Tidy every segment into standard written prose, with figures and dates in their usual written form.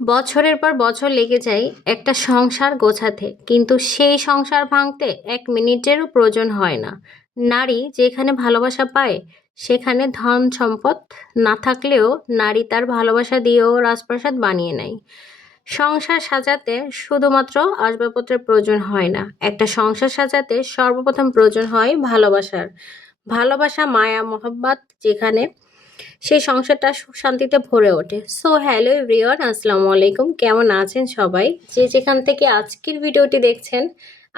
বছরের পর বছর লেগে যায় একটা সংসার গোছাতে, কিন্তু সেই সংসার ভাঙতে 1 মিনিটেরও প্রয়োজন হয় না। নারী যেখানে ভালোবাসা পায়, সেখানে ধন সম্পদ না থাকলেও নারী তার ভালোবাসা দিয়েও রাজপ্রাসাদ বানিয়ে নেয়। সংসার সাজাতে শুধুমাত্র আসবাবপত্রের প্রয়োজন হয় না, একটা সংসার সাজাতে সর্বপ্রথম প্রয়োজন হয় ভালোবাসার। ভালোবাসা, মায়া, মোহাব্বত যেখানে, সেই সংসারটা সুখ শান্তিতে ভরে ওঠে। সো হ্যালো এভরিওয়ান, আসসালামু আলাইকুম। কেমন আছেন সবাই? যে যেখান থেকে আজকের ভিডিওটি দেখছেন,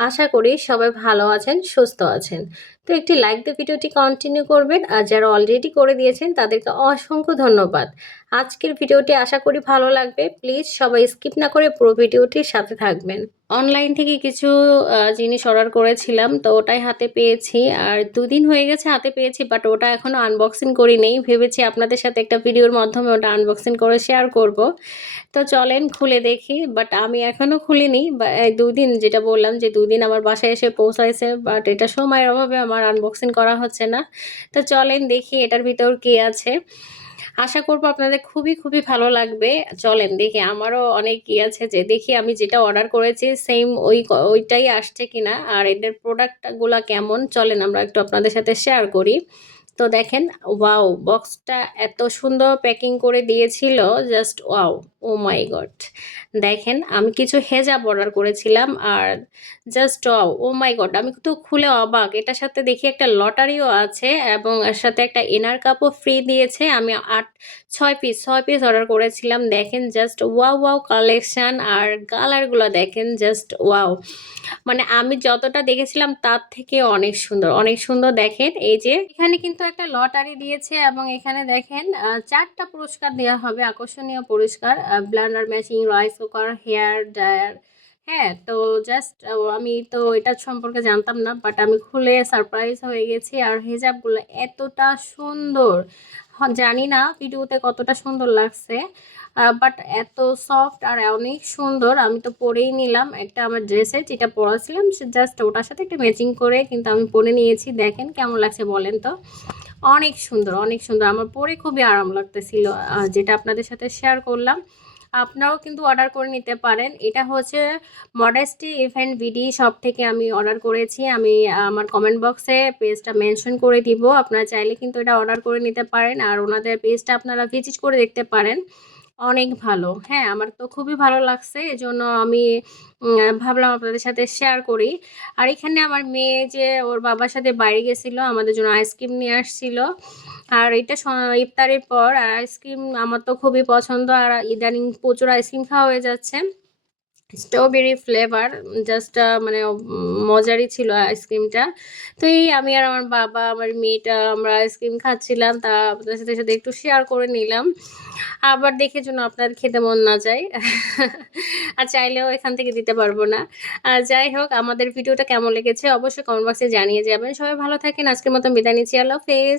আশা করি সবাই ভালো আছেন, সুস্থ আছেন। তো একটি লাইক দিয়ে ভিডিওটি কন্টিনিউ করবেন, আর যারা অলরেডি করে দিয়েছেন তাদেরকে অসংখ্য ধন্যবাদ। আজকের ভিডিওটি আশা করি ভালো লাগবে। প্লিজ সবাই স্কিপ না করে পুরো ভিডিওটির সাথে থাকবেন। অনলাইন থেকে কিছু জিনিস অর্ডার করেছিলাম, তো ওটাই হাতে পেয়েছি। আর 2 দিন হয়ে গেছে হাতে পেয়েছি, বাট ওটা এখনও আনবক্সিং করি নেই। ভেবেছি আপনাদের সাথে একটা ভিডিওর মাধ্যমে ওটা আনবক্সিং করে শেয়ার করব। তো চলেন খুলে দেখি, বাট আমি এখনও খুলিনি। 2 দিন যেটা বললাম, যে 2 দিন আমার বাসায় এসে পৌঁছাইছে, বাট এটা সময়ের অভাবে আমার আনবক্সিং করা হচ্ছে না। তো চলেন দেখি এটার ভিতর কী আছে। আশা করব আপনাদের খুবই খুবই ভালো লাগবে। চলেন দেখি, আমারও অনেক আছে, যে দেখি আমি যেটা অর্ডার করেছি সেম ওইটাই আসছে কিনা, আর এদের প্রোডাক্টগুলো কেমন। চলেন আমরা একটু আপনাদের সাথে শেয়ার করি। তো দেখেন, ওয়াও, বক্সটা এত সুন্দর প্যাকিং করে দিয়েছিল, জাস্ট ওয়াও, ও মাই গড। দেখেন, আমি কিছু হেজাব অর্ডার করেছিলাম, আর জাস্ট ওয়াও, ও মাই গড, আমি তো খুলে অবাক। এটার সাথে দেখি একটা লটারিও আছে, এবং এর সাথে একটা ইনার কাপও ফ্রি দিয়েছে। আমি 6 পিস অর্ডার করেছিলাম। দেখেন জাস্ট ওয়াও ওয়াও কালেকশান, আর কালারগুলো দেখেন জাস্ট ওয়াও। মানে আমি যতটা দেখেছিলাম তার থেকে অনেক সুন্দর, অনেক সুন্দর। দেখেন এই যে এখানে কিন্তু একটা লটারি দিয়েছে, এবং এখানে দেখেন 4টা পুরস্কার দেওয়া হবে, আকর্ষণীয় পুরস্কার। Blender, matching rice cooker, hair dryer. হ্যাঁ, তো জাস্ট আমি তো এটা সম্পর্কে জানতাম না, বাট আমি খুলে সারপ্রাইজ হয়ে গেছি। আর হেজাবগুলো এতটা সুন্দর, জানি না ভিডিওতে কতটা সুন্দর লাগছে, বাট এত সফট আর অনেক সুন্দর। আমি তো পরেই নিলাম, একটা আমার ড্রেসে যেটা পরাছিলাম সে জাস্ট ওটার সাথে একটা ম্যাচিং করে কিন্তু আমি পরে নিয়েছি। দেখেন কেমন লাগছে বলেন তো। অনেক সুন্দর, অনেক সুন্দর, আমার পরে খুবই আরাম লাগতেছিল, যেটা আপনাদের সাথে শেয়ার করলাম। আপনারাও কিন্তু অর্ডার করে নিতে পারেন। এটা হচ্ছে মডেস্টি ইভেন্ট বিডি শপ থেকে আমি অর্ডার করেছি। আমি আমার কমেন্ট বক্সে পেজটা মেনশন করে দিব, আপনারা চাইলে কিন্তু এটা অর্ডার করে নিতে পারেন, আর ওনাদের পেজটা আপনারা ভিজিট করে দেখতে পারেন। অনেক ভালো। হ্যাঁ, আমার তো খুবই ভালো লাগছে, এজন্য আমি ভাবলাম আপনাদের সাথে শেয়ার করি। আর এখানে আমার মেয়ে যে ওর বাবার সাথে বাইরে গেছিল, আমাদের জন্য আইসক্রিম নিয়ে আসছিল। আর এটা ইফতারের পর, আর আইসক্রিম আমার তো খুবই পছন্দ, আর ইদানিং প্রচুর আইসক্রিম খাওয়া হয়ে যাচ্ছে। স্ট্রবেরি ফ্লেভার, জাস্ট মানে মজারই ছিল আইসক্রিমটা। তো এই আমি আর আমার বাবা, আমার মেয়েটা, আমরা আইসক্রিম খাচ্ছিলাম, তা আপনাদের সাথে সাথে একটু শেয়ার করে নিলাম। আবার দেখে যেন আপনার খেতে মন না যায়। আর চাইলেও এখান থেকে দিতে পারবো না। যাই হোক, আমাদের ভিডিওটা কেমন লেগেছে অবশ্যই কমেন্ট বক্সে জানিয়ে যাবেন। সবাই ভালো থাকেন, আজকের মতো বিদায় নিচ্ছি, আল্লাহ হাফেজ।